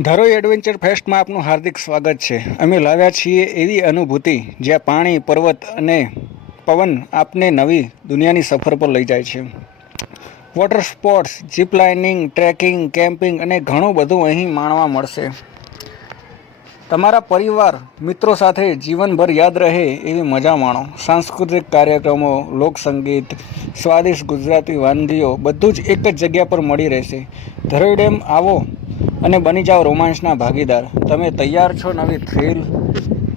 Dharoi adventure ફેસ્ટમાં આપનું હાર્દિક સ્વાગત છે। અમે લાવ્યા છીએ એવી અનુભૂતિ જ્યાં પાણી, પર્વત અને પવન આપને નવી દુનિયાની સફર પર લઈ જાય છે। Water sports, zip lining, trekking, camping અને ઘણું બધું અહીં માણવા મળશે। તમારા પરિવાર મિત્રો સાથે જીવનભર યાદ રહે એવી મજા માણો। સાંસ્કૃતિક કાર્યક્રમો, લોકસંગીત, સ્વાદિષ્ટ ગુજરાતી વાનગીઓ બધું જ એક જ જગ્યા પર મળી રહેશે। ધરોઈ ડેમ આવો અને બની જાઓ રોમાંચના ભાગીદાર। તમે તૈયાર છો નવી થ્રિલ,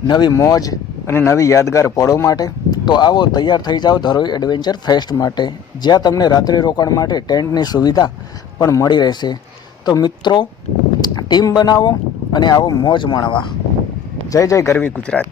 નવી મોજ અને નવી યાદગાર પળો માટે? તો આવો, તૈયાર થઈ જાઓ ધરોઈ એડવેન્ચર ફેસ્ટ માટે, જ્યાં તમને રાત્રિ રોકાણ માટે ટેન્ટની સુવિધા પણ મળી રહેશે। તો મિત્રો, ટીમ બનાવો અને આવો મોજ માણવા। જય જય ગરવી ગુજરાત।